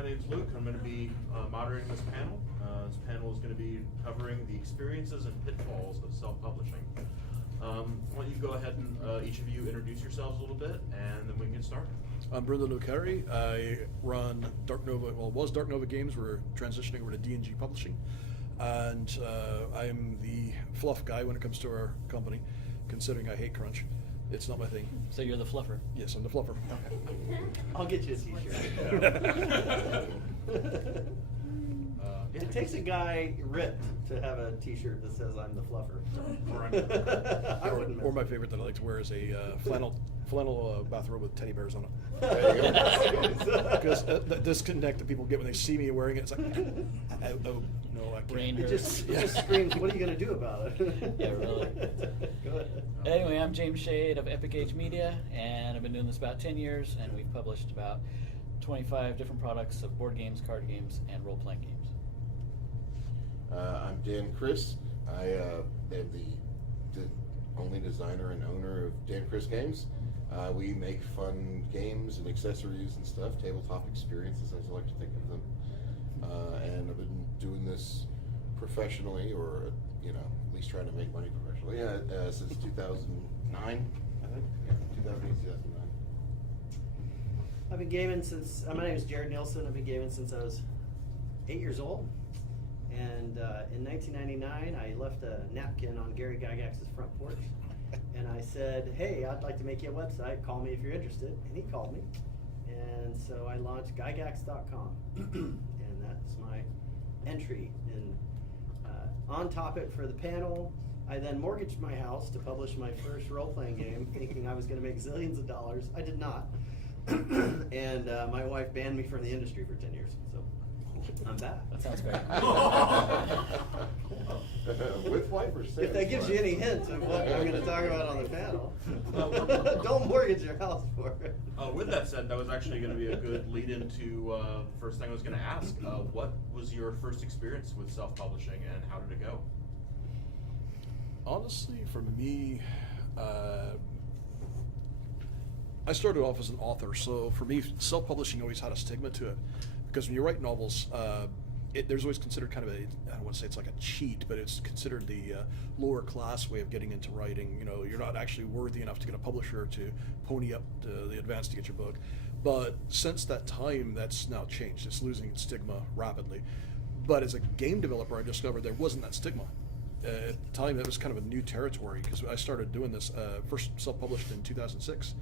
my name's Luke. I'm going to be moderating this panel. This panel is going to be covering the experiences and pitfalls of self-publishing. Why don't you go ahead and each of you introduce yourselves a little bit, and then we can get started. I'm Breandán Ó Ciarraí. I run Dark Nova, well, it was Dark Nova Games. We're transitioning over to D&G Publishing. And I'm the fluff guy when it comes to our company, considering I hate crunch. It's not my thing. So you're the fluffer? Yes, I'm the fluffer. Okay. I'll get you a t-shirt. It takes a guy ripped to have a t-shirt that says I'm the fluffer. I wouldn't mess Or my with it. favorite that I like to wear is a flannel bathrobe with teddy bears on it. There you go. Because the disconnect that people get when they see me wearing it, it's like, oh, no, I Brain can't. It just screams, what are you going to do about it? Yeah, really. Go ahead. Anyway, I'm James Shade of Epic Age Media, and I've been doing this about 10 years, and we've published about 25 different products of board games, card games, and role-playing games. I'm Dann Kriss. I am the only designer and owner of Dann Kriss Games. We make fun games and accessories and stuff, tabletop experiences as I like to think of them. And I've been doing this professionally, or at least trying to make money professionally, since 2009, I think. Yeah, 2008, 2009. I've been gaming since, my name is Jared Nielsen. I've been gaming since I was 8 years old. And in 1999, I left a napkin on Gary Gygax's front porch. And I said, hey, I'd like to make you a website. Call me if you're interested. And he called me. And so I launched Gygax.com. And that's my entry. And on topic for the panel, I then mortgaged my house to publish my first role-playing game, thinking I was going to make zillions of dollars. I did not. And my wife banned me from the industry for 10 years. So I'm back. That sounds great. With wife or sans If that gives you wife? any hint of what I'm going to talk about on the panel, don't mortgage your house for it. With that said, that was actually going to be a good lead into the first thing I was going to ask. What was your first experience with self-publishing, and how did it go? Honestly, for me, I started off as an author, so for me, self-publishing always had a stigma to it. Because when you write novels, there's always considered kind of I don't want to say it's like a cheat, but it's considered the lower class way of getting into writing. You're not actually worthy enough to get a publisher to pony up the advance to get your book. But since that time, that's now changed. It's losing its stigma rapidly. But as a game developer, I discovered there wasn't that stigma. At the time, that was kind of a new territory, because I started doing this, first self-published in 2006.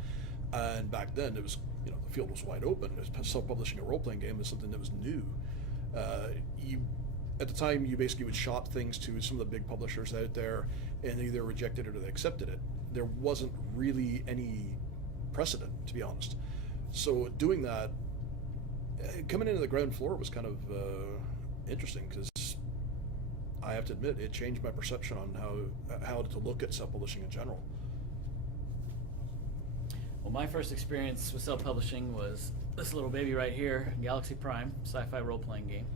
And back then, it was, the field was wide open. Self-publishing a role-playing game was something that was new. At the time, you basically would shop things to some of the big publishers out there, and they either rejected it or they accepted it. There wasn't really any precedent, to be honest. So doing that, coming into the ground floor was kind of interesting, because I have to admit, it changed my perception on how to look at self-publishing in general. Well, my first experience with self-publishing was this little baby right here, Galaxy Prime, sci-fi role-playing game.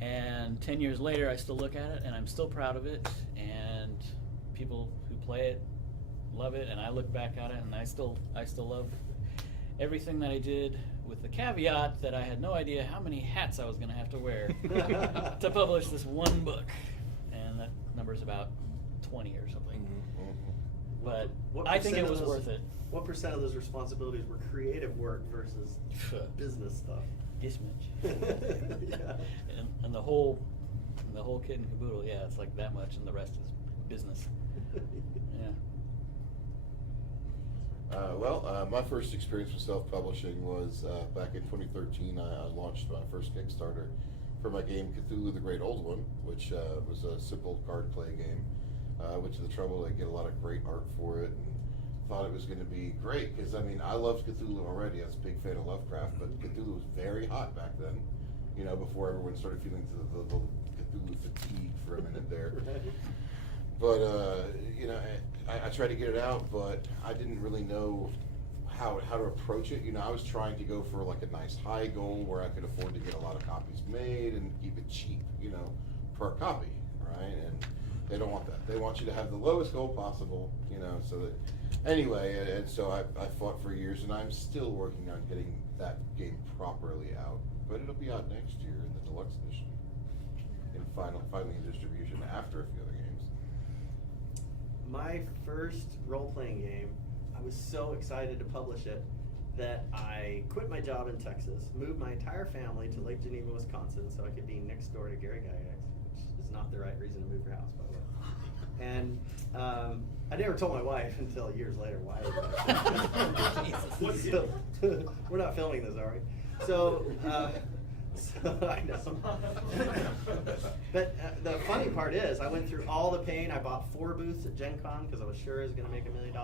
And 10 years later, I still look at it, and I'm still proud of it, and people who play it love it, and I look back at it, and I still love everything that I did, with the caveat that I had no idea how many hats I was going to have to wear to publish this one book. And that number's about 20 or something. Mm-hmm. But What I think it percent was of those- worth it. What percent of those responsibilities were creative work versus business stuff? This much. Yeah. And the whole kit and caboodle, yeah, it's like that much, and the rest is business. Yeah. My first experience with self-publishing was back in 2013. I launched my first Kickstarter for my game Cthulhu the Great Old One, which was a simple card play game. Went to the trouble to get a lot of great art for it, and thought it was going to be great, because I loved Cthulhu already. I was a big fan of Lovecraft, but Cthulhu was very hot back then, before everyone started feeling the Cthulhu fatigue for a minute there. But I tried to get it out, but I didn't really know how to approach it. I was trying to go for like a nice high goal where I could afford to get a lot of copies made and keep it cheap, per copy, right? And they don't want that. They want you to have the lowest goal possible, so that. Anyway, and so I fought for years, and I'm still working on getting that game properly out. but it'll be out next year in the deluxe edition. And finally in distribution after a few other games. My first role-playing game, I was so excited to publish it that I quit my job in Texas, moved my entire family to Lake Geneva, Wisconsin, so I could be next door to Gary Gygax, which is not the right reason to move your house, by the way. And I never told my wife until years later why. So, we're not filming this, are we? So I know. But the funny part is, I went through all the pain. I bought 4 booths at Gen Con because I was sure it was going to make $1 million.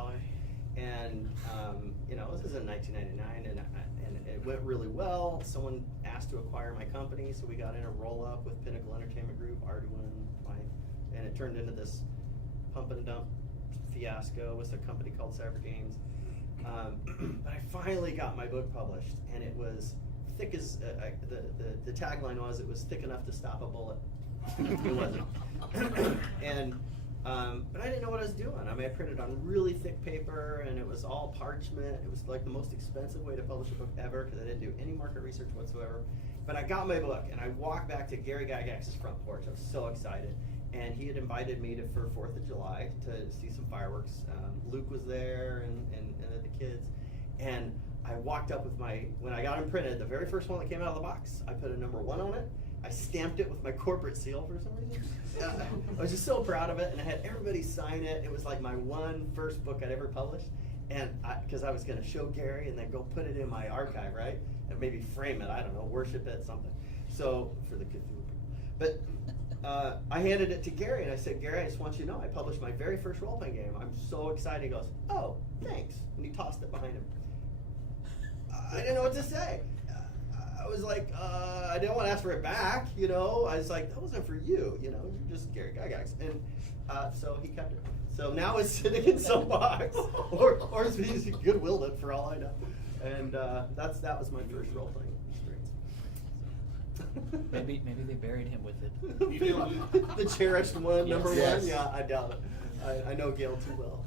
And you know, this is in 1999, and it went really well. Someone asked to acquire my company, so we got in a roll-up with Pinnacle Entertainment Group, Arduin, and it turned into this pump and dump fiasco with a company called Cyber Games. But I finally got my book published, and it was thick as the tagline was, it was thick enough to stop a bullet. It wasn't. And but I didn't know what I was doing. I mean, I printed on really thick paper, and it was all parchment. It was like the most expensive way to publish a book ever because I didn't do any market research whatsoever. But I got my book, and I walked back to Gary Gygax's front porch. I was so excited. And he had invited me for 4th of July to see some fireworks. Luke was there and the kids. And I walked up with when I got them printed, the very first one that came out of the box, I put a number 1 on it. I stamped it with my corporate seal for some reason. I was just so proud of it, and I had everybody sign it. It was like my first book I'd ever published. And because I was going to show Gary and then go put it in my archive, right? And maybe frame it, I don't know, worship it, something. So, for the Cthulhu. But I handed it to Gary, and I said, Gary, I just want you to know, I published my very first role-playing game. I'm so excited. He goes, oh, thanks. And he tossed it behind him. I didn't know what to say. I was like, I didn't want to ask for it back, you know. I was like, that wasn't for you, you know. You're just Gary Gygax. And so he kept it. So now it's sitting in some box, or he's goodwilled it for all I know. And that was my first role-playing experience. Maybe they buried him with it. The cherished one, Yes. number Yes. 1. Yeah, I doubt it. I know Gail too well.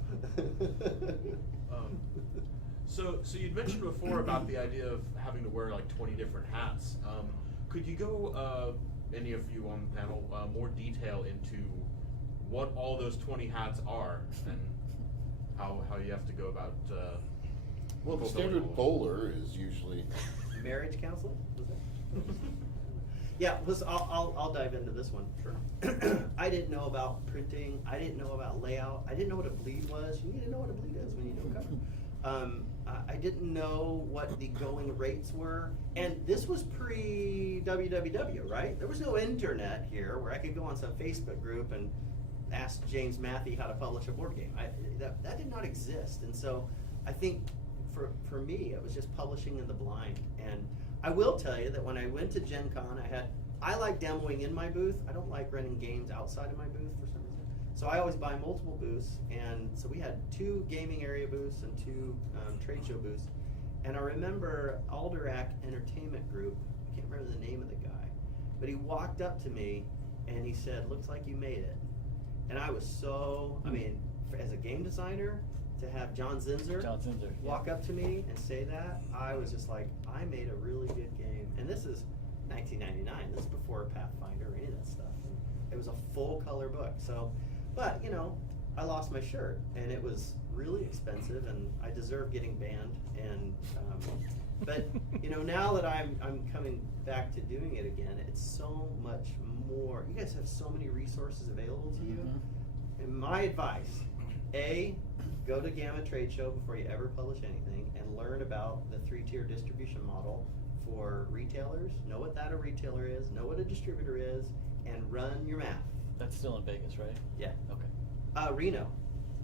So you'd mentioned before about the idea of having to wear like 20 different hats. Could you go, any of you on the panel, more detail into what all those 20 hats are and how you have to go about? Well, the fulfilling standard all of bowler is usually Marriage counselor? Was that? Yeah, I'll dive into this one. Sure. I didn't know about printing. I didn't know about layout. I didn't know what a bleed was. You need to know what a bleed is when you do a cover. I didn't know what the going rates were. And this was pre-WWW, right? There was no internet here where I could go on some Facebook group and ask James Matthew how to publish a board game. That did not exist. And so I think for me, it was just publishing in the blind. And I will tell you that when I went to Gen Con, I like demoing in my booth. I don't like running games outside of my booth for some reason. So I always buy multiple booths, and so we had 2 gaming area booths and 2 trade show booths. And I remember Alderac Entertainment Group, I can't remember the name of the guy, but he walked up to me and he said, looks like you made it. And I was so, I mean, as a game designer, to have John Zinser walk up to me and say that, I was just like, I made a really good game. And this is 1999, this is before Pathfinder or any of that stuff. And it was a full color book. So, but you know, I lost my shirt, and it was really expensive, and I deserve getting banned. And but you know, now that I'm coming back to doing it again, it's so much more. You guys have so many resources available to you. Mm-hmm. And my advice: A, go to Gamma Trade Show before you ever publish anything, and learn about the 3-tier distribution model for retailers. Know what a retailer is. Know what a distributor is, and run your math. That's still in Vegas, right? Yeah. Okay. Reno.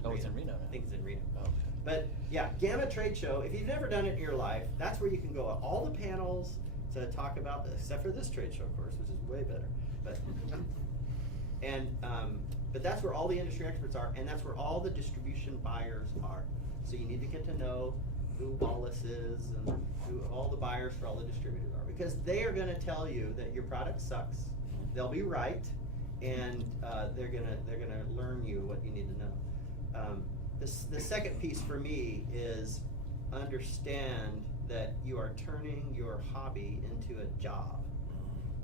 Oh, it's in Reno now. I think it's in Reno. Oh, okay. But yeah, Gamma Trade Show, if you've never done it in your life, that's where you can go at all the panels to talk about this, except for this trade show, of course, which is way better. But but that's where all the industry experts are, and that's where all the distribution buyers are. So you need to get to know who Wallace is and who all the buyers for all the distributors are, because they are going to tell you that your product sucks. They'll be right, and they're gonna learn you what you need to know. The second piece for me is understand that you are turning your hobby into a job,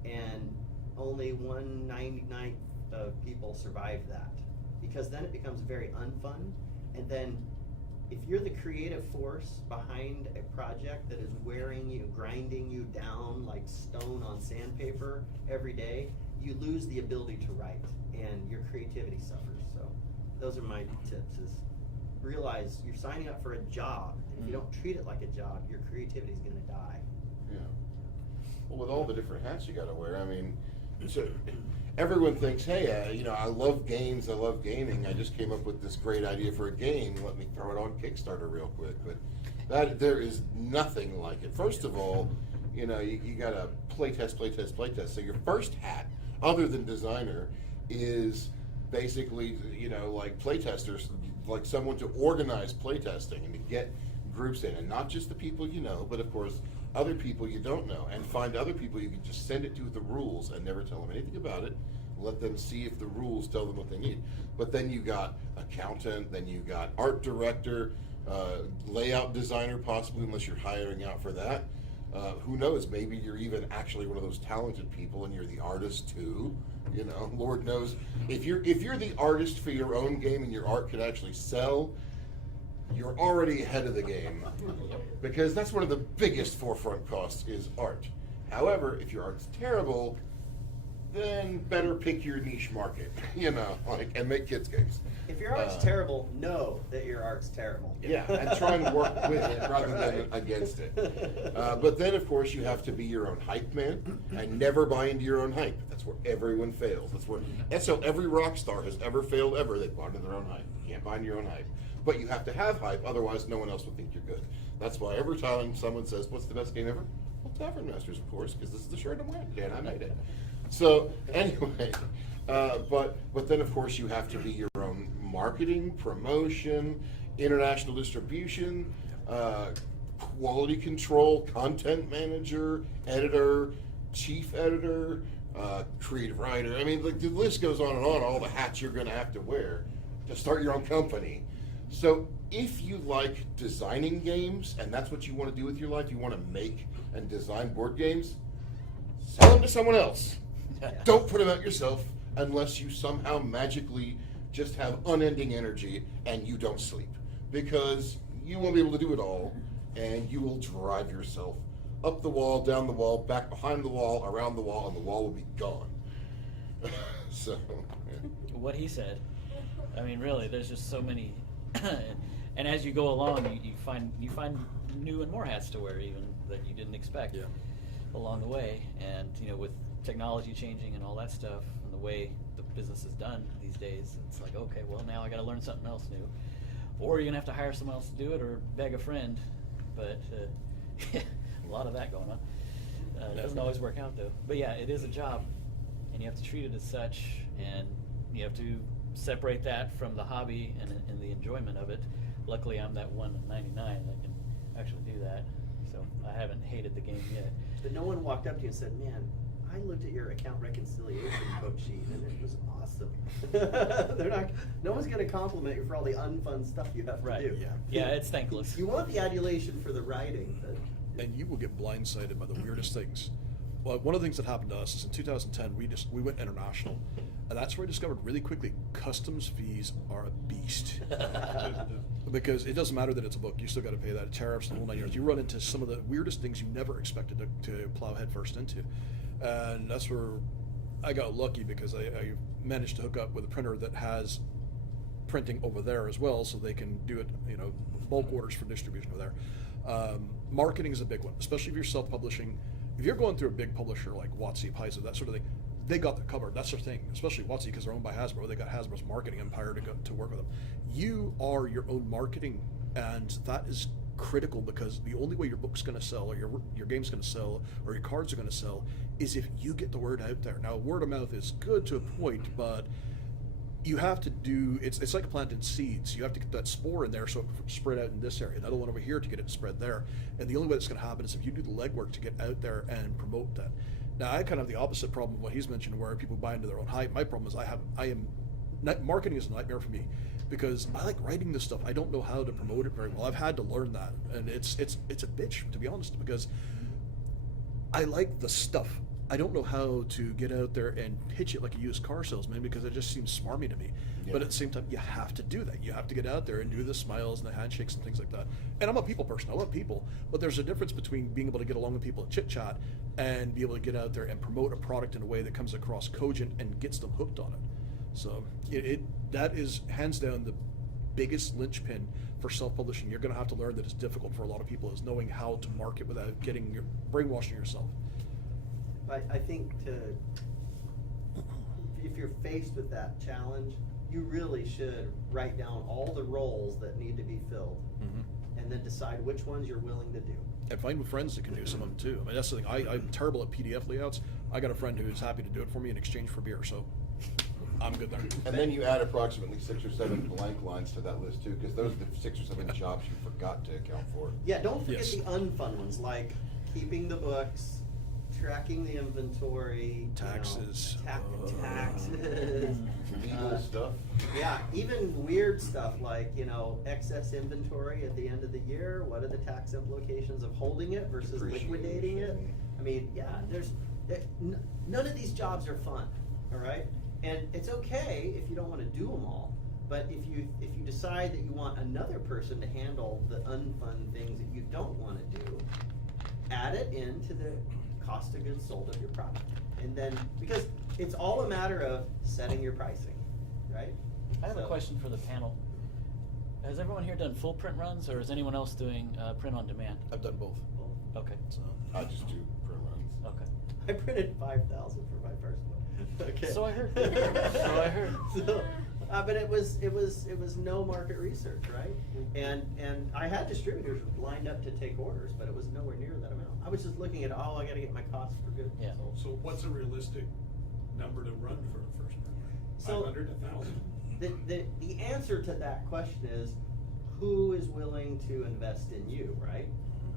and only 1/99th of people survive that, because then it becomes very unfun. And then if you're the creative force behind a project that is wearing you, grinding you down like stone on sandpaper every day, you lose the ability to write, and your creativity suffers. So those are my tips, is realize you're signing up for a job, and if you don't treat it like a job, your creativity is gonna die. Yeah. Well, with all the different hats you gotta wear, I mean, so everyone thinks, hey, you know, I love games, I love gaming, I just came up with this great idea for a game, let me throw it on Kickstarter real quick. But there is nothing like it. First of all, you know, you gotta playtest. So your first hat, other than designer, is basically, you know, like playtesters, like someone to organize playtesting and to get groups in, and not just the people you know, but of course other people you don't know, and find other people you can just send it to with the rules and never tell them anything about it. Let them see if the rules tell them what they need. But then you got accountant, then you got art director, layout designer possibly, unless you're hiring out for that. Who knows, maybe you're even actually one of those talented people and you're the artist too. You know, Lord knows. If you're the artist for your own game and your art could actually sell, you're already ahead of the game. Because that's one of the biggest forefront costs is art. However, if your art's terrible, then better pick your niche market, you know, like, and make kids games. If your art's terrible, know that your art's terrible. Yeah, and try and work with it rather than against it. But then, of course, you have to be your own hype man, and never buy into your own hype. That's where everyone fails. That's how every rock star has ever failed ever. They bought into their own hype. You can't buy into your own hype. But you have to have hype, otherwise no one else will think you're good. That's why every time someone says, what's the best game ever? Well, Tavern Masters, of course, because this is the shirt I'm wearing today, and I made it. So, anyway, but then, of course, you have to be your own marketing, promotion, international distribution, quality control, content manager, editor, chief editor, creative writer. I mean, like, the list goes on and on, all the hats you're going to have to wear to start your own company. So if you like designing games, and that's what you want to do with your life, you want to make and design board games, sell them to someone else. Don't put them out yourself unless you somehow magically just have unending energy and you don't sleep. Because you won't be able to do it all, and you will drive yourself up the wall, down the wall, back behind the wall, around the wall, and the wall will be gone. So, yeah. What he said. I mean, really, there's just so many. And as you go along, you find new and more hats to wear, even that you didn't expect along the way. And you know, with technology changing and all that stuff, and the way the business is done these days, it's like, okay, well, now I got to learn something else new, or you're gonna have to hire someone else to do it, or beg a friend. But a lot of that going on. It doesn't always work out though. But yeah, it is a job, and you have to treat it as such, and you have to separate that from the hobby and the enjoyment of it. Luckily, I'm that 1/99 that can actually do that, so I haven't hated the game yet. But no one walked up to you and said, man, I looked at your account reconciliation code sheet and it was awesome. No one's going to compliment you for all the unfun stuff you have to do. Yeah, it's thankless. You want the adulation for the writing, but... And you will get blindsided by the weirdest things. Well, one of the things that happened to us is in 2010, we went international. And that's where I discovered really quickly, customs fees are a beast. Because it doesn't matter that it's a book, you still got to pay that, tariffs, the whole 9 yards. You run into some of the weirdest things you never expected to plow headfirst into. And that's where I got lucky, because I managed to hook up with a printer that has printing over there as well, so they can do it, you know, bulk orders for distribution over there. Marketing is a big one, especially if you're self-publishing. If you're going through a big publisher like WotC, Paizo, that sort of thing, they got that covered. That's their thing, especially WotC, because they're owned by Hasbro. They got Hasbro's marketing empire to work with them. You are your own marketing, and that is critical, because the only way your book's going to sell, or your game's going to sell, or your cards are going to sell, is if you get the word out there. Now, word of mouth is good to a point, but you have to do, it's like planting seeds. You have to get that spore in there so it can spread out in this area, another one over here to get it spread there. And the only way that's going to happen is if you do the legwork to get out there and promote that. Now, I kind of have the opposite problem of what he's mentioned, where people buy into their own hype. My problem is I am marketing is a nightmare for me because I like writing this stuff. I don't know how to promote it very well. I've had to learn that, and it's a bitch, to be honest, because I like the stuff. I don't know how to get out there and pitch it like a used car salesman because it just seems smarmy to me. Yeah. But at the same time, you have to do that. You have to get out there and do the smiles and the handshakes and things like that. And I'm a people person. I love people. But there's a difference between being able to get along with people and chit chat and be able to get out there and promote a product in a way that comes across cogent and gets them hooked on it. So that is hands down the biggest linchpin for self-publishing. You're going to have to learn that it's difficult for a lot of people is knowing how to market without brainwashing yourself. I think if you're faced with that challenge, you really should write down all the roles that need to be filled, and then decide which ones you're willing to do. And find friends that can do some of them too. I mean, that's the thing. I'm terrible at PDF layouts. I got a friend who's happy to do it for me in exchange for beer, so I'm good there. And then you add approximately 6 or 7 blank lines to that list too, because those are the 6 or 7 jobs you forgot to account for. Yeah, don't forget Yes. the unfun ones, like keeping the books, tracking the inventory, Taxes. taxes. Legal stuff. Yeah, even weird stuff like, excess inventory at the end of the year. What are the tax implications of holding it versus liquidating it? I mean, yeah, none of these jobs are fun, all right? And it's okay if you don't want to do them all, but if you decide that you want another person to handle the unfun things that you don't want to do, add it into the cost of goods sold of your product. And then, because it's all a matter of setting your pricing, right? I have a question for the panel. Has everyone here done full print runs, or is anyone else doing print on demand? I've done both. Okay. So I just do print runs. Okay. I printed 5,000 for my first one. Okay. So I heard. So I heard. So, but it was no market research, right? And I had distributors lined up to take orders, but it was nowhere near that amount. I was just looking at, I got to get my costs for good. Yeah. So what's a realistic number to run for the first print run? So- 500, 1,000? The answer to that question is, who is willing to invest in you, right?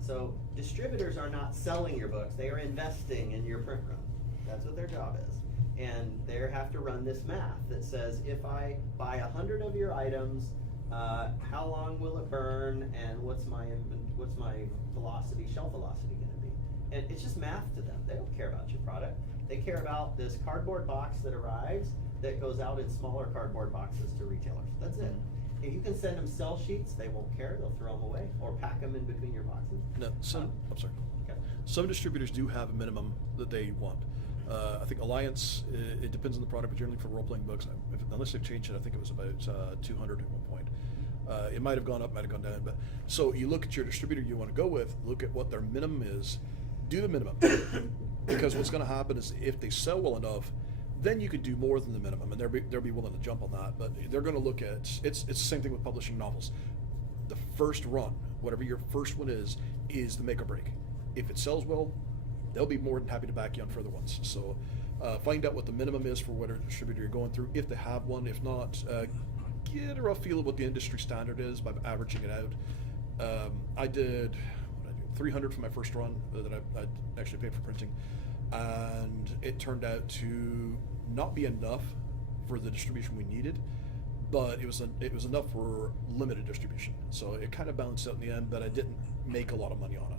So distributors are not selling your books, they are investing in your print run. That's what their job is. And they have to run this math that says, if I buy 100 of your items, how long will it burn, and what's my velocity, shelf velocity gonna be? And it's just math to them. They don't care about your product. They care about this cardboard box that arrives that goes out in smaller cardboard boxes to retailers. That's it. If you can send them sell sheets, they won't care. They'll throw them away or pack them in between your boxes. No, I'm sorry. Okay. Some distributors do have a minimum that they want. I think Alliance, it depends on the product, but generally for role-playing books, unless they've changed it, I think it was about 200 at one point. It might have gone up, might have gone down, but so you look at your distributor you want to go with, look at what their minimum is, do the minimum. Because what's going to happen is if they sell well enough, then you could do more than the minimum, and they'll be willing to jump on that. But they're going to look at it's the same thing with publishing novels. The first run, whatever your first one is the make or break. If it sells well, they'll be more than happy to back you on further ones. So find out what the minimum is for whatever distributor you're going through, if they have one. If not, get a rough feel of what the industry standard is by averaging it out. I did 300 for my first run that I actually paid for printing, and it turned out to not be enough for the distribution we needed, but it was enough for limited distribution. So it kind of balanced out in the end, but I didn't make a lot of money on it,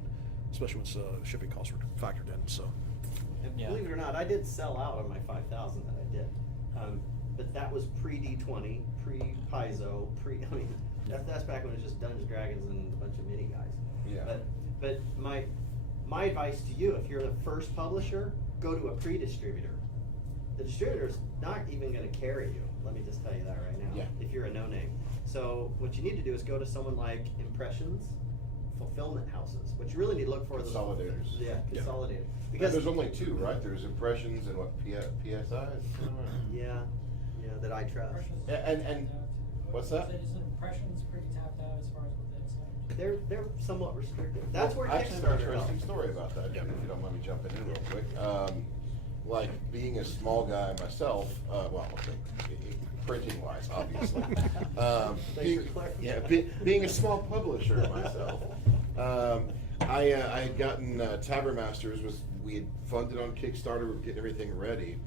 especially once shipping costs were factored in. So And Yeah. believe it or not, I did sell out on my 5,000 that I did. But that was pre-D20, pre-Paizo, that's back when it was just Dungeons Dragons and a bunch of mini guys. Yeah. But my advice to you, if you're the first publisher, go to a pre-distributor. The distributor's not even gonna carry you, let me just tell you that right now. Yeah. If you're a no-name. So what you need to do is go to someone like Impressions, fulfillment houses. What you really need to look for is Consolidators. Yeah, Yeah. consolidated. Because there's only 2, right? There's Impressions and what, PSI? Yeah, that I trust. Yeah, and what's that? Is Impressions pretty tapped out as far as what they say? They're somewhat restricted. That's where I actually have an Kickstarter helps. interesting story about that, Yeah. if you don't mind me jumping in real quick. Like, being a small guy myself, printing wise, obviously. Thanks for clarifying. Being a small publisher myself, I had gotten Tavern Masters, we had funded on Kickstarter, we were getting everything ready,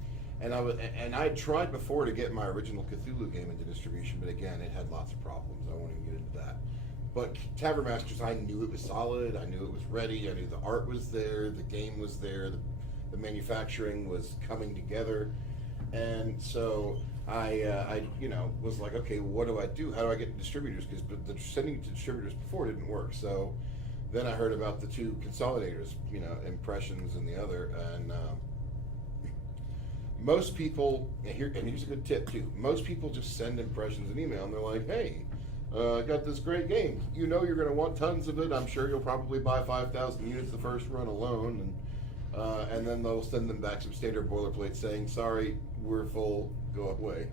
And I tried before to get my original Cthulhu game into distribution, but again, it had lots of problems. I won't even get into that. But Tavern Masters, I knew it was solid. I knew it was ready. I knew the art was there, the game was there, the manufacturing was coming together, and so I was like, okay, what do I do? How do I get distributors? Because the sending it to distributors before didn't work. So then I heard about the two consolidators, Impressions and the other, and most people, and here's a good tip too, most people just send Impressions an email and they're like, hey, I got this great game. You're going to want tons of it. I'm sure you'll probably buy 5,000 units the first run alone. And then they'll send them back some standard boilerplate saying, sorry, we're full, go away.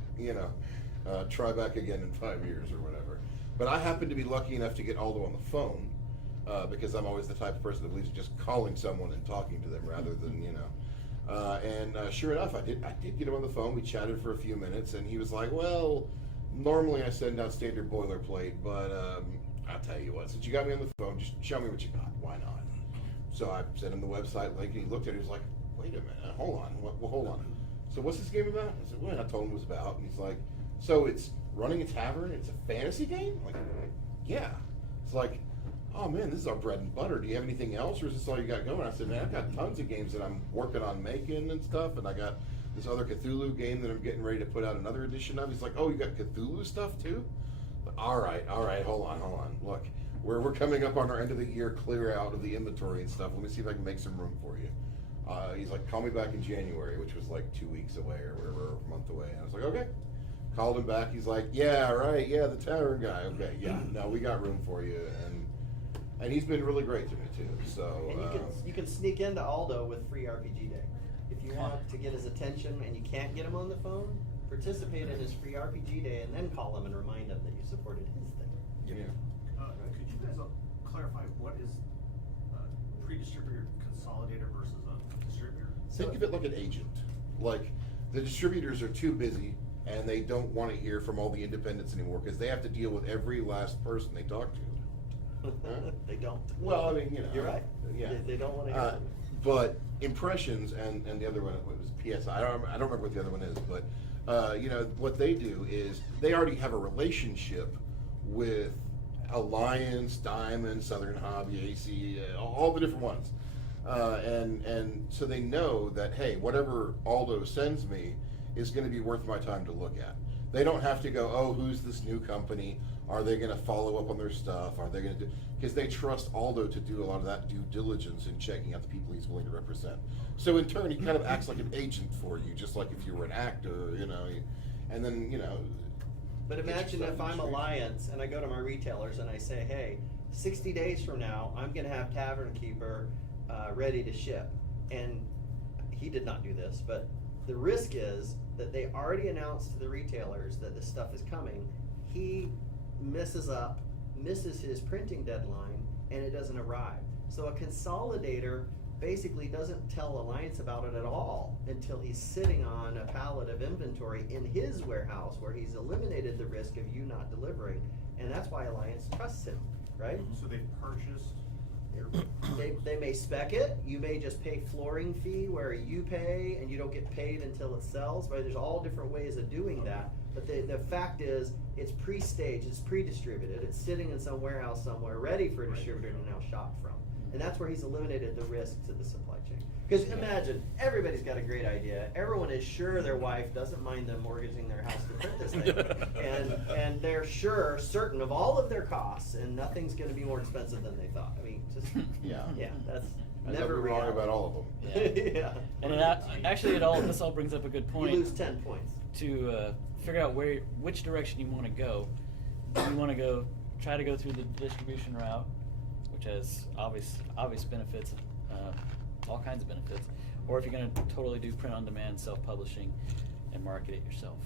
Try back again in 5 years or whatever. But I happen to be lucky enough to get Aldo on the phone because I'm always the type of person that believes in just calling someone and talking to them rather than, sure enough, I did get him on the phone. We chatted for a few minutes, and he was like, well, normally I send out standard boilerplate, but I'll tell you what, since you got me on the phone, just show me what you got. Why not? So I sent him the website link, and he looked at it. He was like, wait a minute, hold on. So what's this game about? I said, well, I told him it was about, and he's like, so it's running a tavern? It's a fantasy game? I'm like, yeah. It's like, oh man, this is our bread and butter. Do you have anything else, or is this all you got going? I said, man, I've got tons of games that I'm working on making and stuff, and I got this other Cthulhu game that I'm getting ready to put out another edition of. He's like, oh, you got Cthulhu stuff too? All right, hold on. Look, we're coming up on our end of the year clear out of the inventory and stuff. Let me see if I can make some room for you. He's like, call me back in January, which was like 2 weeks away or whatever, a month away. And I was like, okay. Called him back. He's like, yeah, right, yeah, the tavern guy. Okay, yeah, no, we got room for you. And he's been really great to me too. So and you can sneak into Aldo with free RPG Day. If you want to get his attention and you can't get him on the phone, participate in his free RPG Day and then call him and remind him that you supported his thing. yeah. Could you guys clarify what is a pre-distributor consolidator versus a distributor? Think of it like an agent. Like the distributors are too busy and they don't want to hear from all the independents anymore because they have to deal with every last person they talk to. They don't. Well, I mean, You're right. Yeah. They don't want to hear from you. But Impressions and the other one was PSI. I don't remember what the other one is, but what they do is they already have a relationship with Alliance, Diamond, Southern Hobby, AC, all the different ones, and so they know that hey, whatever Aldo sends me is going to be worth my time to look at. They don't have to go, oh, who's this new company? Are they going to follow up on their stuff? Are they going to do, because they trust Aldo to do a lot of that due diligence in checking out the people he's willing to represent. So in turn, he kind of acts like an agent for you, just like if you were an actor, and then, But imagine if I'm Alliance and I go to my retailers and I say, hey, 60 days from now, I'm going to have Tavern Keeper ready to ship. And he did not do this, but the risk is that they already announced to the retailers that this stuff is coming. He misses his printing deadline, and it doesn't arrive. So a consolidator basically doesn't tell Alliance about it at all until he's sitting on a pallet of inventory in his warehouse where he's eliminated the risk of you not delivering. And that's why Alliance trusts him, right? So they've purchased. They may spec it, you may just pay flooring fee where you pay and you don't get paid until it sells, right? There's all different ways of doing that. But the fact is, it's pre-staged, it's pre-distributed, it's sitting in some warehouse somewhere ready for a distributor to now shop from. And that's where he's eliminated the risk to the supply chain. Because imagine, everybody's got a great idea. Everyone is sure their wife doesn't mind them mortgaging their house to print this thing. and they're certain of all of their costs, and nothing's going to be more expensive than they thought. I mean, just, yeah, that's I never never wrong reality. about all of them. Yeah. And this all brings up a good point. You lose 10 points. To figure out which direction you want to go. Do you want to try to go through the distribution route, which has obvious benefits, all kinds of benefits, or if you're going to totally do print on demand, self-publishing, and market it yourself?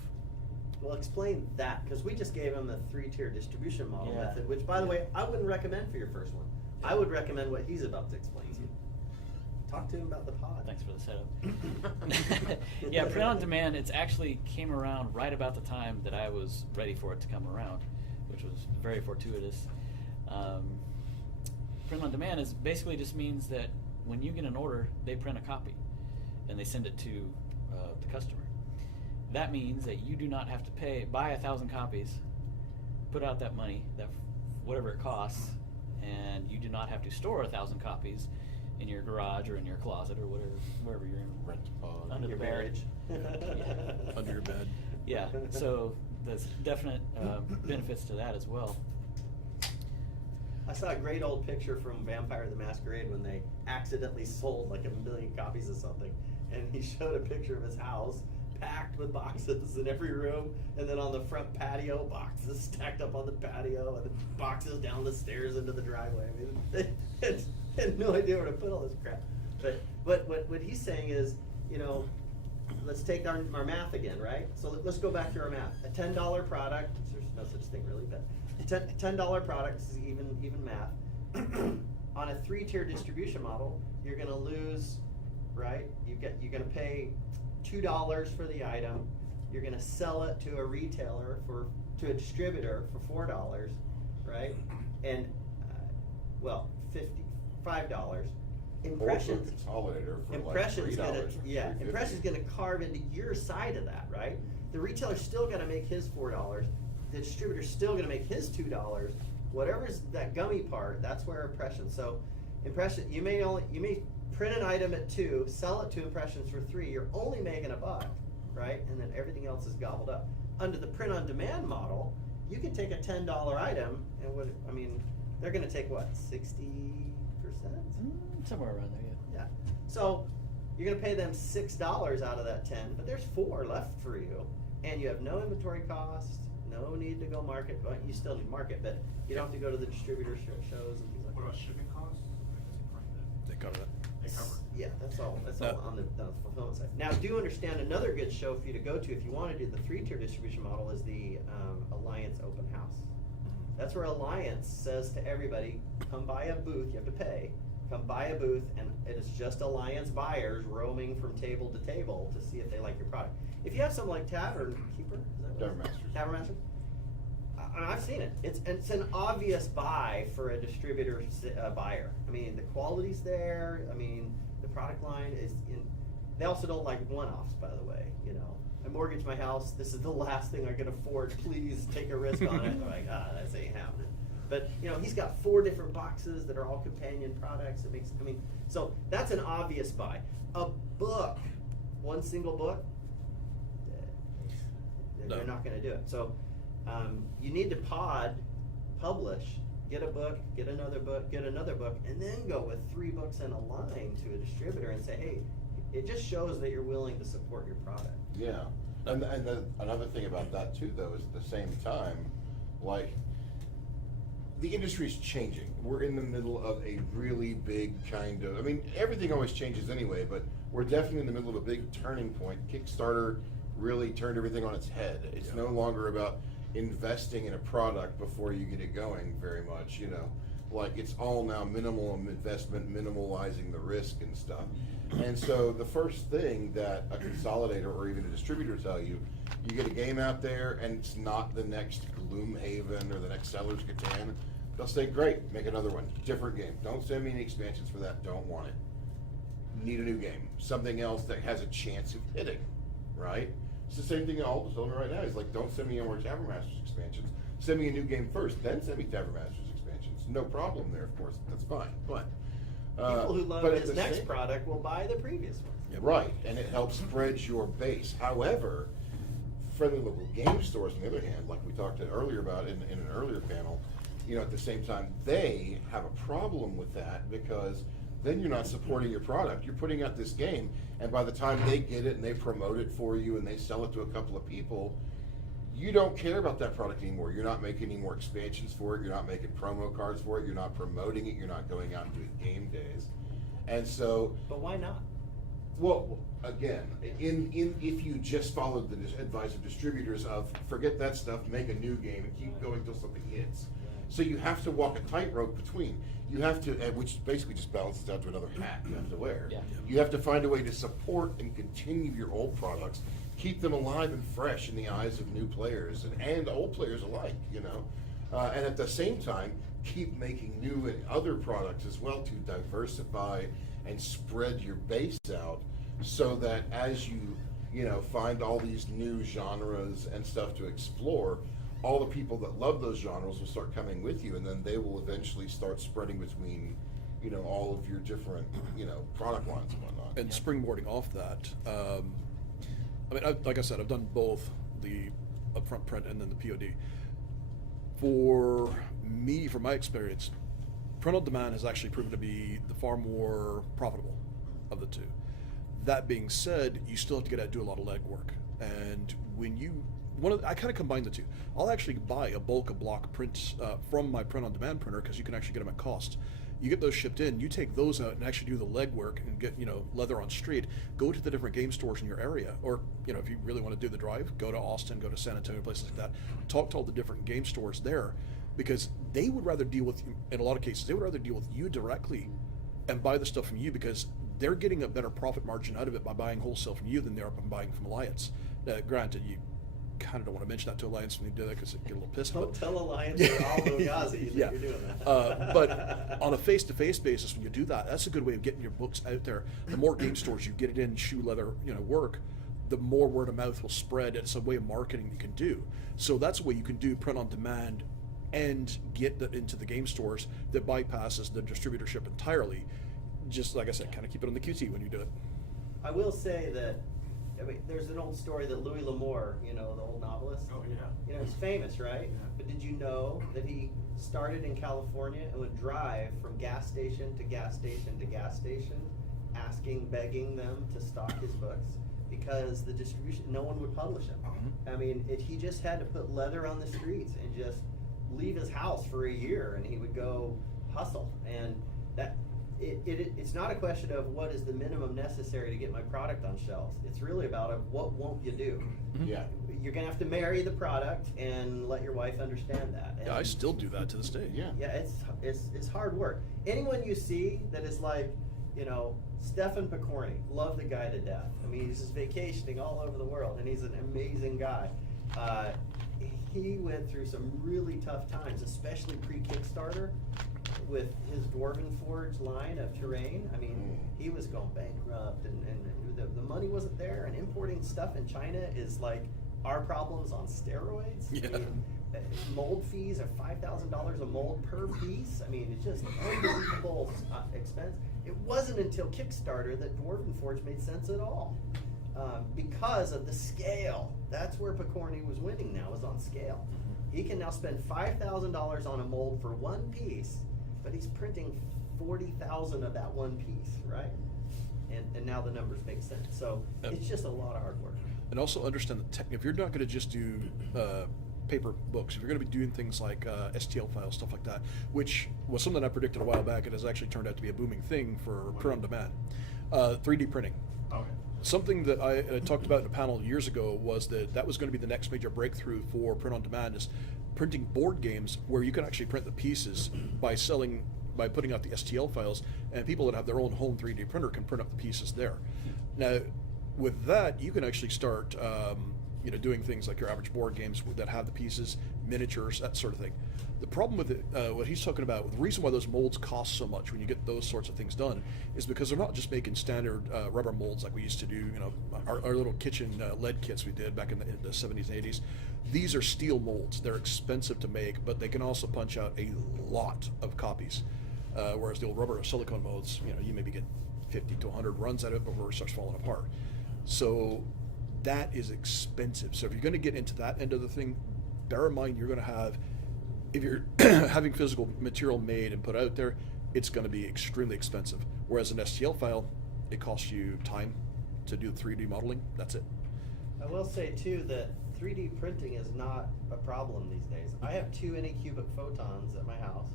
Well, explain that, because we just gave him a 3-tier distribution model Yeah. method, which, by the way, I wouldn't recommend for your first one. I would recommend what he's about to explain to you. Talk to him about the pod. Thanks for the setup. Yeah, print on demand, it's actually came around right about the time that I was ready for it to come around, which was very fortuitous. Print on demand basically just means that when you get an order, they print a copy and they send it to the customer. that means that you do not have to buy 1,000 copies, put out that money, whatever it costs, and you do not have to store 1,000 copies in your garage or in your closet or wherever you're in. Rent a pod. Under Your the bed. marriage. Under your bed. Yeah, so there's definite benefits to that as well. I saw a great old picture from Vampire the Masquerade when they accidentally sold like 1 million copies of something, and he showed a picture of his house packed with boxes in every room, and then on the front patio, boxes stacked up on the patio, and boxes down the stairs into the driveway. I mean, they had no idea where to put all this crap. But what he's saying is, you know, let's take our math again, right? So let's go back to our math. A $10 product, there's no such thing really, but $10 product is even math. On a 3-tier distribution model, you're gonna lose, right? You're gonna pay $2 for the item. You're gonna sell it to a retailer to a distributor for $4, right? And $5. Impressions. Consolidator for Impressions like $3. gonna $3.50. Impressions gonna carve into your side of that, right? The retailer's still gonna make his $4. The distributor's still gonna make his $2. Whatever's that gummy part, that's where impressions. So you may print an item at $2, sell it to impressions for $3. You're only making $1, right? And then everything else is gobbled up. Under the print on demand model, you can take a $10 item and they're gonna take what, 60%? Somewhere around there, yeah. Yeah. So you're gonna pay them $6 out of that 10, but there's 4 left for you, and you have no inventory cost, no need to go market. Well, you still need market, but you don't have to go to the distributor shows and things like What about that. shipping costs? They cover that. They cover it. Yeah, that's all No. on the fulfillment side. Now, do understand another good show for you to go to if you want to do the 3-tier distribution model is the Alliance Open House. That's where Alliance says to everybody, come buy a booth, you have to pay, come buy a booth, and it is just Alliance buyers roaming from table to table to see if they like your product. If you have something like Tavern Keeper, is that what Tavern it is? Masters. Tavern Masters? I've seen it. It's an obvious buy for a distributor buyer. I mean, the quality's there. I mean, the product line is in. They also don't like one-offs, by the way. You know, I mortgaged my house. This is the last thing I can afford. Please take a risk on it. I'm like, that ain't happening. But you know, he's got 4 different boxes that are all companion products. So that's an obvious buy. A book, one single book, they're No. not going to do it. So you need to publish, get a book, get another book, and then go with 3 books in a line to a distributor and say, hey, it just shows that you're willing to support your product. Yeah, and another thing about that too, though, is at the same time, like, the industry's changing. We're in the middle of a really big kind of, I mean, everything always changes anyway, but we're definitely in the middle of a big turning point. Kickstarter really turned everything on its head. It's Yeah. no longer about investing in a product before you get it going very much, you know. Like, it's all now minimal investment, minimalizing the risk and stuff. And so the first thing that a consolidator or even a distributor tell you, you get a game out there and it's not the next Gloomhaven or the next Settlers Catan, they'll say, great, make another one, different game. Don't send me any expansions for that, don't want it. Need a new game, something else that has a chance of hitting, right? It's the same thing Aldo's telling me right now. He's like, don't send me any more Tavern Masters expansions. Send me a new game first, then send me Tavern Masters expansions. No problem there, of course, that's fine, but. People who love but at his the next same- product will buy the previous one. Yep. Right, and it helps spread your base. However, friendly local game stores, on the other hand, like we talked earlier about in an earlier panel, you know, at the same time, they have a problem with that because then you're not supporting your product. You're putting out this game, and by the time they get it and they promote it for you and they sell it to a couple of people, you don't care about that product anymore. You're not making any more expansions for it. You're not making promo cards for it. You're not promoting it. You're not going out and doing game days. And so, But why not? well, again, if you just followed the advice of distributors of forget that stuff, make a new game and keep going until something hits. So you have to walk a tightrope between. You have to, which basically just balances out to another hat you have to wear. Yeah. You have to find a way to support and continue your old products, keep them alive and fresh in the eyes of new players and old players alike, you know. And at the same time, keep making new and other products as well to diversify and spread your base out so that as you find all these new genres and stuff to explore, all the people that love those genres will start coming with you, and then they will eventually start spreading between, all of your different, product lines and whatnot. And springboarding off that, like I said, I've done both the upfront print and then the POD. For me, from my experience, print on demand has actually proven to be the far more profitable of the two. That being said, you still have to get out and do a lot of legwork. And when I kind of combine the two. I'll actually buy a bulk of block prints from my print on demand printer, because you can actually get them at cost. You get those shipped in, you take those out and actually do the legwork and get, leather on street, go to the different game stores in your area, or, if you really want to do the drive, go to Austin, go to San Antonio, places like that, talk to all the different game stores there, because they would rather deal with, in a lot of cases, they would rather deal with you directly and buy the stuff from you, because they're getting a better profit margin out of it by buying wholesale from you than they are by buying from Alliance. Granted, you kind of don't want to mention that to Alliance when you do that, because it get a little pissed. Don't but tell Alliance or Aldo Ghazi that yeah. you're doing that. But on a face-to-face basis, when you do that, that's a good way of getting your books out there. The more game stores you get it in, shoe leather, work, the more word of mouth will spread. It's a way of marketing you can do. So that's a way you can do print on demand and get that into the game stores that bypasses the distributorship entirely. Just like I said, kind of keep it on the QT when you do it. I will say that, there's an old story that Louis L'Amour, the old novelist. Oh, yeah. He's famous, right? Yeah. But did you know that he started in California and would drive from gas station to gas station to gas station, begging them to stock his books, because the distribution, no one would publish them. He just had to put leather on the streets and just leave his house for a year, and he would go hustle. And that it's not a question of what is the minimum necessary to get my product on shelves. It's really about what won't you do. Yeah. You're gonna have to marry the product and let your wife understand that. And Yeah, I still do that to this day. Yeah. yeah, it's hard work. Anyone you see that is like, Stefan Picorni, love the guy to death. He's just vacationing all over the world, and he's an amazing guy. He went through some really tough times, especially pre-Kickstarter, with his Dwarven Forge line of terrain. He was going bankrupt, and the money wasn't there, and importing stuff in China is like our problems on steroids. Yeah. Mold fees are $5,000 a mold per piece. It's just unbelievable expense. It wasn't until Kickstarter that Dwarven Forge made sense at all, because of the scale. That's where Picorni was winning now, is on scale. He can now spend $5,000 on a mold for one piece, but he's printing 40,000 of that one piece, right? And now the numbers make sense. So it's just a lot of hard work. And also understand that if you're not going to just do paper books, if you're going to be doing things like STL files, stuff like that, which was something I predicted a while back, and has actually turned out to be a booming thing for print on demand. 3D printing. Okay. Something that I talked about in a panel years ago was that was going to be the next major breakthrough for print on demand, is printing board games where you can actually print the pieces by putting out the STL files, and people that have their own home 3D printer can print up the pieces there. Now, with that, you can actually start doing things like your average board games that have the pieces, miniatures, that sort of thing. The problem with it, what he's talking about, the reason why those molds cost so much when you get those sorts of things done, is because they're not just making standard rubber molds like we used to do, our little kitchen lead kits we did back in the 70s and 80s. These are steel molds. They're expensive to make, but they can also punch out a lot of copies. Whereas the old rubber or silicone molds, you maybe get 50 to 100 runs out of it before it starts falling apart. So that is expensive. So if you're going to get into that end of the thing, bear in mind you're going to have, if you're having physical material made and put out there, it's going to be extremely expensive. Whereas an STL file, it costs you time to do the 3D modeling. That's it. I will say too that 3D printing is not a problem these days. I have 2 Anycubic photons at my house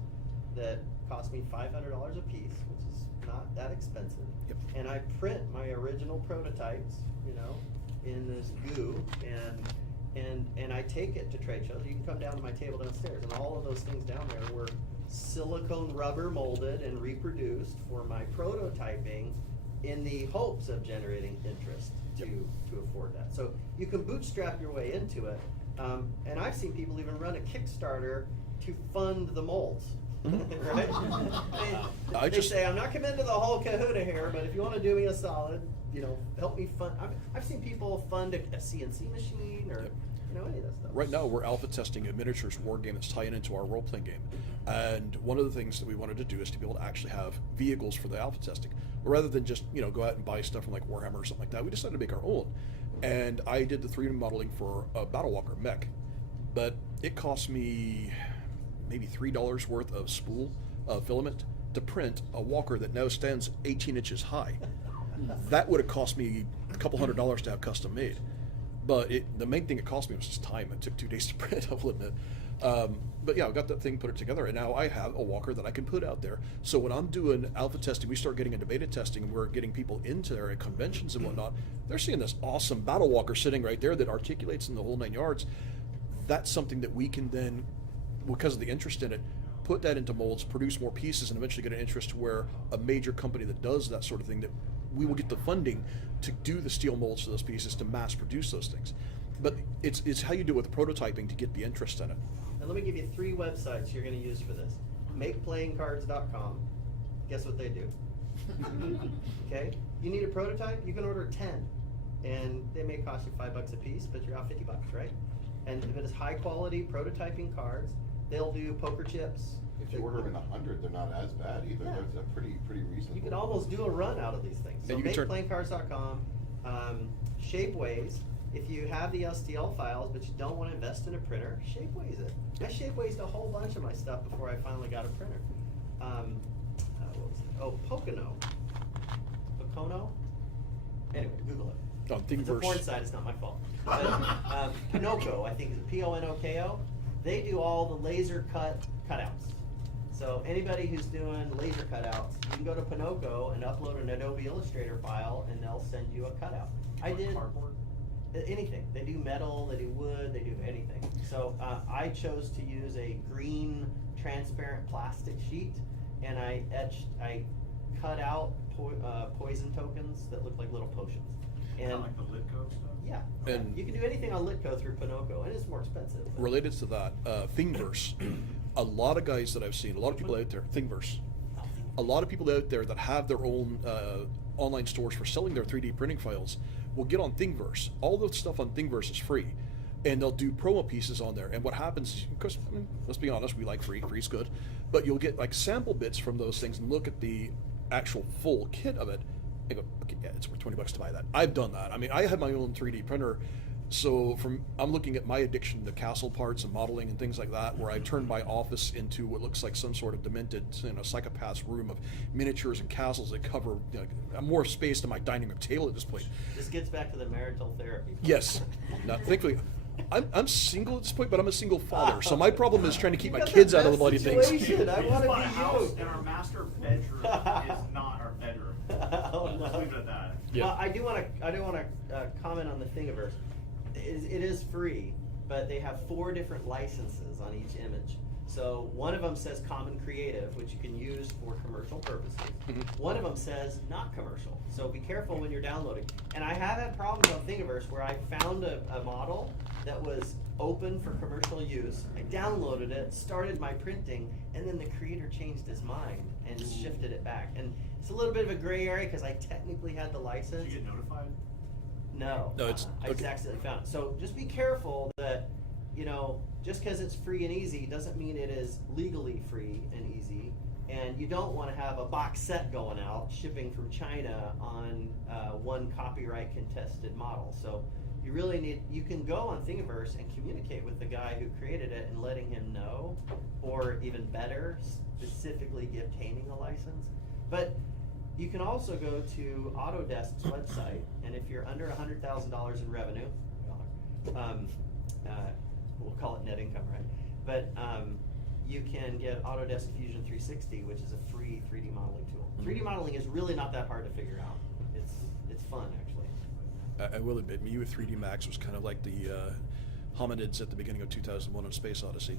that cost me $500 a piece, which is not that expensive. Yep. And I print my original prototypes, in this goo, and I take it to trade shows. You can come down to my table downstairs, and all of those things down there were silicone rubber molded and reproduced for my prototyping, in the hopes of generating interest to afford that. So you can bootstrap your way into it, and I've seen people even run a Kickstarter to fund the molds. Right? They say, I'm not committed to the whole kahuna here, but if you want to do me a solid, help me fund. I've seen people fund a CNC machine or Yep. Any of that stuff. Right now, we're alpha testing a miniatures war game that's tying into our role-playing game. And one of the things that we wanted to do is to be able to actually have vehicles for the alpha testing. Rather than just, go out and buy stuff from like Warhammer or something like that, we decided to make our own. And I did the 3D modeling for a Battle Walker mech. But it cost me maybe $3 worth of spool filament to print a walker that now stands 18 inches high. That would have cost me a couple $100 to have custom made. But the main thing it cost me was just time. It took 2 days to print, I will admit. But yeah, I got that thing, put it together, and now I have a walker that I can put out there. So when I'm doing alpha testing, we start getting into beta testing, and we're getting people into there at conventions and whatnot. They're seeing this awesome battle walker sitting right there that articulates in the whole 9 yards. That's something that we can then, because of the interest in it, put that into molds, produce more pieces, and eventually get an interest to where a major company that does that sort of thing, that we will get the funding to do the steel molds for those pieces to mass produce those things. But it's how you do it with prototyping to get the interest in it. And let me give you 3 websites you're going to use for this. MakePlayingCards.com. Guess what they do? Okay? You need a prototype? You can order 10. And they may cost you $5 a piece, but you're out $50, right? And if it is high quality prototyping cards, they'll do poker chips. If you order them in 100, they're not as bad either. Yeah. They're pretty reasonable. You can almost do a run out of these things. So And you can MakePlayingCards.com, Shapeways. If you have the STL files but you don't want to invest in a printer, Shapeways it. I Shapewayed a whole bunch of my stuff before I finally got a printer. What was it? Oh, Pocono. Pocono? Anyway, Google it. On It's a Thingiverse. porn site, it's not my fault. But, Pinocchio, I think, is it Ponoko? They do all the laser cutouts. So anybody who's doing laser cutouts, you can go to Pinocchio and upload an Adobe Illustrator file, and they'll send you a cutout. I did Cardboard? anything. They do metal, they do wood, they do anything. So I chose to use a green transparent plastic sheet, and I cut out poison tokens that look like little potions. Kinda And like the Litco stuff? yeah, And- you can do anything on Litco through Pinocchio, and it's more expensive. but- Related to that, Thingiverse. A lot of guys that I've seen, a lot of people out there, Thingiverse. A lot of people out there that have their own online stores for selling their 3D printing files will get on Thingiverse. All the stuff on Thingiverse is free. And they'll do promo pieces on there. And what happens is, because, let's be honest, we like free. Free's good. But you'll get like sample bits from those things and look at the actual full kit of it and go, okay, yeah, it's worth $20 to buy that. I've done that. I mean, I have my own 3D printer. So I'm looking at my addiction to castle parts and modeling and things like that, where I turned my office into what looks like some sort of demented, psychopath's room of miniatures and castles that cover more space than my dining room table at this point. This gets back to the marital therapy. Yes. Now, thankfully, I'm single at this point, but I'm a single father. So my problem is trying to keep You my got kids the out of the bloody best things. situation. I We want just to bought a house, be and you. our master bedroom is not our bedroom. Oh, no. Let's leave it at that. Yeah. Well, I do want to comment on the Thingiverse. It is free, but they have 4 different licenses on each image. So one of them says Common Creative, which you can use for commercial purposes. Mhm. One of them says not commercial. So be careful when you're downloading. And I have had problems on Thingiverse where I found a model that was open for commercial use. I downloaded it, started my printing, and then the creator changed his mind and shifted it back. And it's a little bit of a gray area because I technically had the license. Did you get notified? No. No, it's- I just okay. accidentally found it. So just be careful that, just because it's free and easy doesn't mean it is legally free and easy. And you don't want to have a box set going out, shipping from China on one copyright contested model. So you really you can go on Thingiverse and communicate with the guy who created it and letting him know, or even better, specifically obtaining a license. But you can also go to Autodesk's website, and if you're under $100,000 in revenue, we'll call it net income, right? But you can get Autodesk Fusion 360, which is a free 3D modeling tool. 3D modeling is really not that hard to figure out. It's fun, actually. I will admit, me with 3D Max was kind of like the hominids at the beginning of 2001: A Space Odyssey.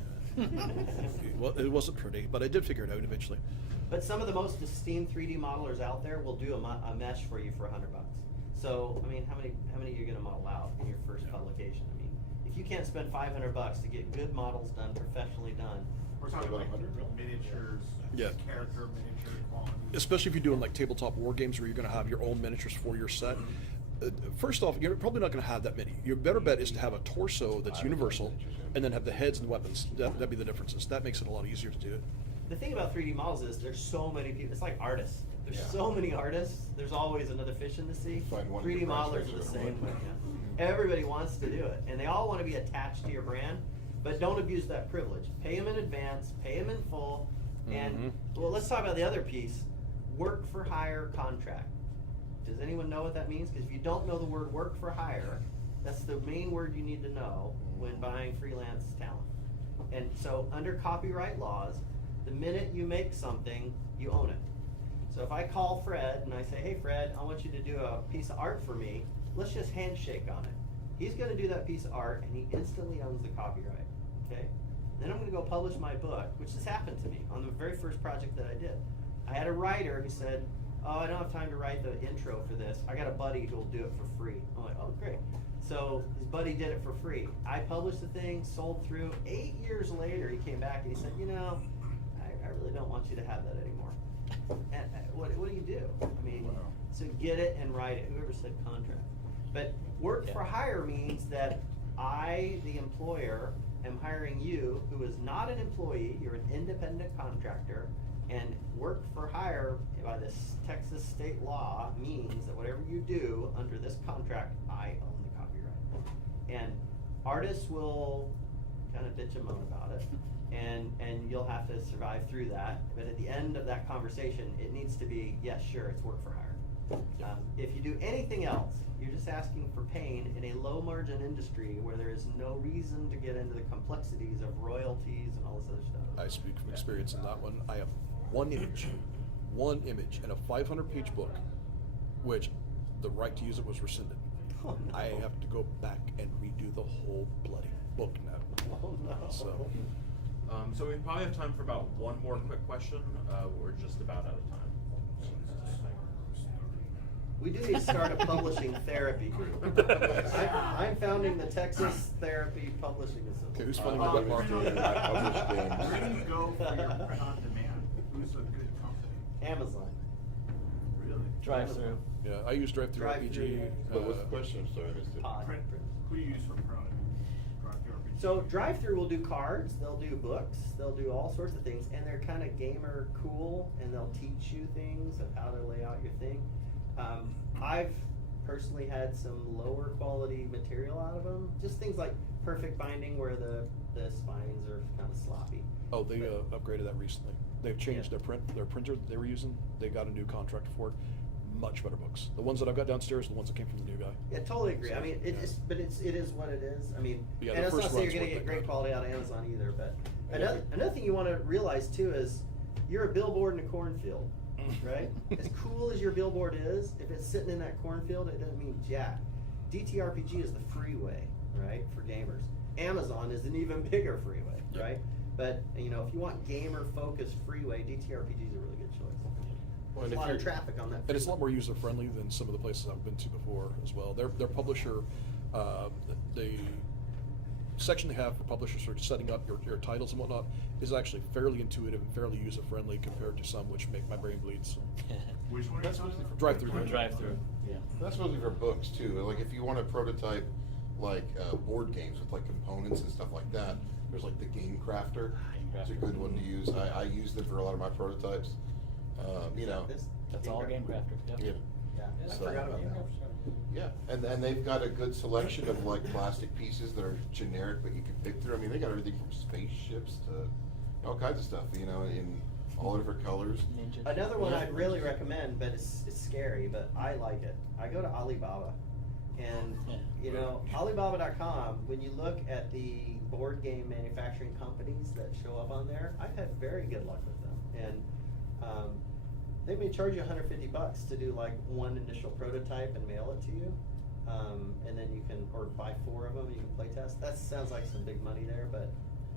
Well, it wasn't pretty, but I did figure it out eventually. But some of the most esteemed 3D modelers out there will do a mesh for you for $100. So, I mean, how many are you going to model out in your first publication? I mean, if you can't spend $500 to get good models done, professionally done, We're talking About like 100 really? miniatures, Yeah. character miniature quality. Especially if you're doing like tabletop war games where you're going to have your own miniatures for your set. First off, you're probably not going to have that many. Your better bet is to have a torso that's universal, and then have the heads and weapons. That'd be the differences. That makes it a lot easier to do it. The thing about 3D models is there's so many people. It's like artists. There's Yeah. so many artists. There's always another fish in the sea. Find one 3D good price modelers range are the for same one. way. Yeah. Everybody wants to do it, and they all want to be attached to your brand, but don't abuse that privilege. Pay them in advance. Pay them in full. And well, let's talk about the other piece: work for hire contract. Does anyone know what that means? Because if you don't know the word work for hire, that's the main word you need to know when buying freelance talent. And so under copyright laws, the minute you make something, you own it. So if I call Fred and I say, hey Fred, I want you to do a piece of art for me, let's just handshake on it. He's gonna do that piece of art and he instantly owns the copyright, okay? Then I'm gonna go publish my book, which just happened to me on the very first project that I did. I had a writer who said, oh, I don't have time to write the intro for this. I got a buddy who'll do it for free. I'm like, oh, great. So his buddy did it for free. I published the thing, sold through. 8 years later, he came back and he said, you know, I really don't want you to have that anymore. And what do you do? I mean, so get it and write it. Whoever said contract. But work for hire means that I, the employer, am hiring you, who is not an employee. You're an independent contractor. And work for hire by this Texas state law means that whatever you do under this contract, I own the copyright. And artists will kind of bitch and moan about it, and you'll have to survive through that. But at the end of that conversation, it needs to be, yes, sure, it's work for hire. If you do anything else, you're just asking for pain in a low margin industry where there is no reason to get into the complexities of royalties and all this other stuff. I speak from experience in that one. I have one image in a 500-page book, which the right to use it was rescinded. Oh, no. I have to go back and redo the whole bloody book now. Oh, no. So, So we probably have time for about one more quick question. We're just about out of time. We do need to start a publishing therapy group. I'm founding the Texas Therapy Publishing okay, who's Association. funding my book? Marketing, I publish games. Where do you go for your print on demand? Who's a good company? Amazon. Really? Drive-through. Yeah, I use Drive-Thru Drive-thru. RPG. But what's the question? I'm sorry, I missed it. Pod. Print, who do you use for print? Drive-through RPG? So drive-through will do cards, they'll do books, they'll do all sorts of things, and they're kind of gamer cool, and they'll teach you things of how to lay out your thing. I've personally had some lower quality material out of them, just things like perfect binding where the spines are kind of sloppy. Oh, they upgraded that recently. They've changed Yeah. their printer that they were using. They got a new contract for it. Much better books. The ones that I've got downstairs are the ones that came from the new guy. Yeah, totally agree. I mean, Yeah. it is what it is. I mean, Yeah, and the that's not first saying runs you're gonna weren't get that great good. quality out of Amazon either, but Yeah. another thing you want to realize too is you're a billboard in a cornfield, right? As cool as your billboard is, if it's sitting in that cornfield, it doesn't mean jack. DTRPG is the freeway, right, for gamers. Amazon is an even bigger freeway, Yeah. right? But you know, if you want gamer-focused freeway, DTRPG is a really good choice. Well, There's and a if lot of you're- traffic on that. And it's a lot freeway. more user friendly than some of the places I've been to before as well. Their publisher, the section they have for publishers for setting up your titles and whatnot is actually fairly intuitive and fairly user friendly compared to some which make my brain bleed. So. Which one are you That's talking mostly about? for Drive-through. Drive-through. Yeah. That's mostly for books too. Like if you want to prototype like board games with like components and stuff like that, there's like the Game Crafter. It's a good one to use. I use them for a lot of my prototypes. You know, That's all Game Crafter. Yep. yeah, Yeah, Yeah, I So, forgot about that. yeah, and they've got a good selection of like plastic pieces that are generic, but you can pick through. I mean, they got everything from spaceships to all kinds of stuff. You know, in all different colors. Ninja. Another one Yeah. I'd really recommend, but it's scary, but I like it. I go to Alibaba, and you know, Alibaba.com, when you look at the board game manufacturing companies that show up on there, I've had very good luck with them. And they may charge you $150 to do like one initial prototype and mail it to you. And then you can, or buy 4 of them, you can play test. That sounds like some big money there, but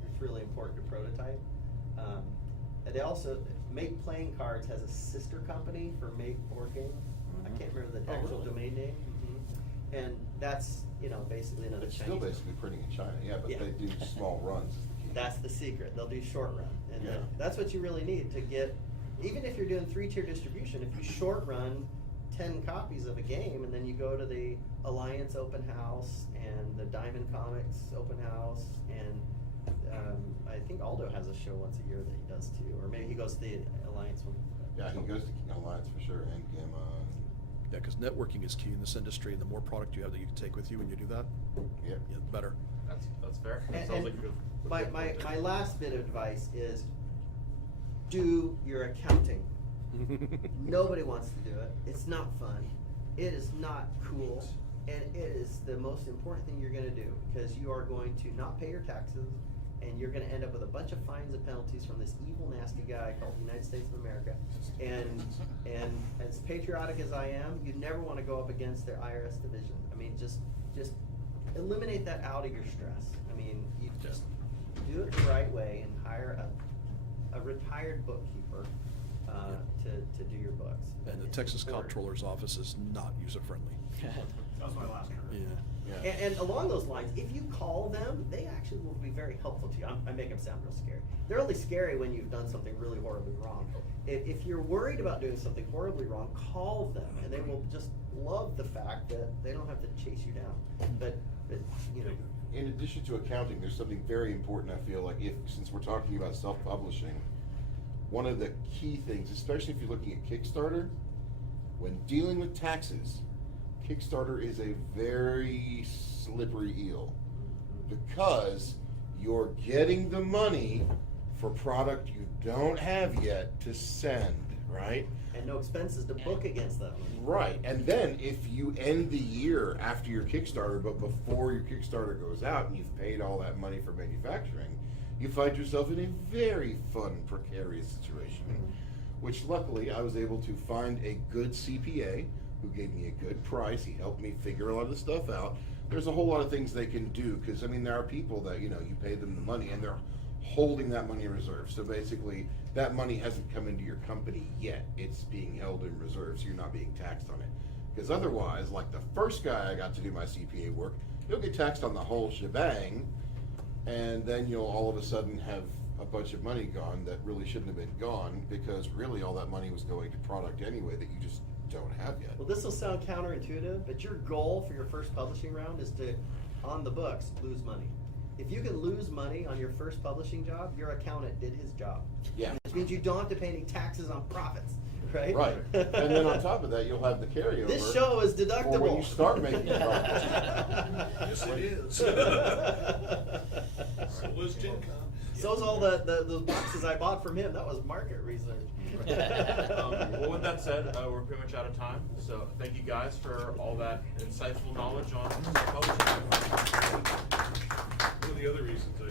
it's really important to prototype. And they also, Make Playing Cards has a sister company for Make Board Games. I can't remember the Oh, actual really? domain name. And that's, you know, basically another It's Chinese. still basically printing in China, yeah, but Yeah. they do small runs is the key. That's the secret. They'll do short run, and Yeah. that's what you really need to get. Even if you're doing 3-tier distribution, if you short run 10 copies of a game, and then you go to the Alliance open house and the Diamond Comics open house, and I think Aldo has a show once a year that he does too, or maybe he goes to the Alliance one. Yeah, he goes to Alliance for sure, and Gamma. Yeah, because networking is key in this industry, and the more product you have that you can take with you when you do that, Yeah. yeah, the better. That's fair. That And- sounds and like a good. my last bit of advice is do your accounting. Nobody wants to do it. It's not fun. It is not cool. And it is the most important thing you're going to do, because you are going to not pay your taxes, and you're going to end up with a bunch of fines and penalties from this evil, nasty guy called the United States of America. And as patriotic as I am, you never want to go up against their IRS division. I mean, just eliminate that out of your stress. I mean, you just do it the right way and hire a retired bookkeeper to do your books. And the It's Texas important. Comptroller's office is not user-friendly. That was my last term. Yeah. Yeah. And along those lines, if you call them, they actually will be very helpful to you. I make them sound real scary. They're only scary when you've done something really horribly wrong. If you're worried about doing something horribly wrong, call them, and they will just love the fact that they don't have to chase you down. But you know, In addition to accounting, there's something very important, I feel like, since we're talking about self-publishing, one of the key things, especially if you're looking at Kickstarter, when dealing with taxes, Kickstarter is a very slippery eel, because you're getting the money for product you don't have yet to send, right? and no expenses to book against them. Right, and then if you end the year after your Kickstarter, but before your Kickstarter goes out and you've paid all that money for manufacturing, you find yourself in a very fun, precarious situation, which luckily I was able to find a good CPA who gave me a good price. He helped me figure a lot of the stuff out. There's a whole lot of things they can do, because I mean, there are people that, you know, you pay them the money and they're holding that money in reserve. So basically, that money hasn't come into your company yet. It's being held in reserve, so you're not being taxed on it. Because otherwise, like the first guy I got to do my CPA work, you'll get taxed on the whole shebang, and then you'll all of a sudden have a bunch of money gone that really shouldn't have been gone, because really all that money was going to product anyway that you just don't have yet. Well, this will sound counterintuitive, but your goal for your first publishing round is to, on the books, lose money. If you can lose money on your first publishing job, your accountant did his job. Yeah. Which means you don't have to pay any taxes on profits, right? Right, and then on top of that, you'll have the carryover. This show is deductible. For when you start making profits. Yes, it is. So was Gen Con. So's all the boxes I bought from him. That was market research. Well, with that said, we're pretty much out of time. So thank you guys for all that insightful knowledge on self-publishing. One of the other reasons I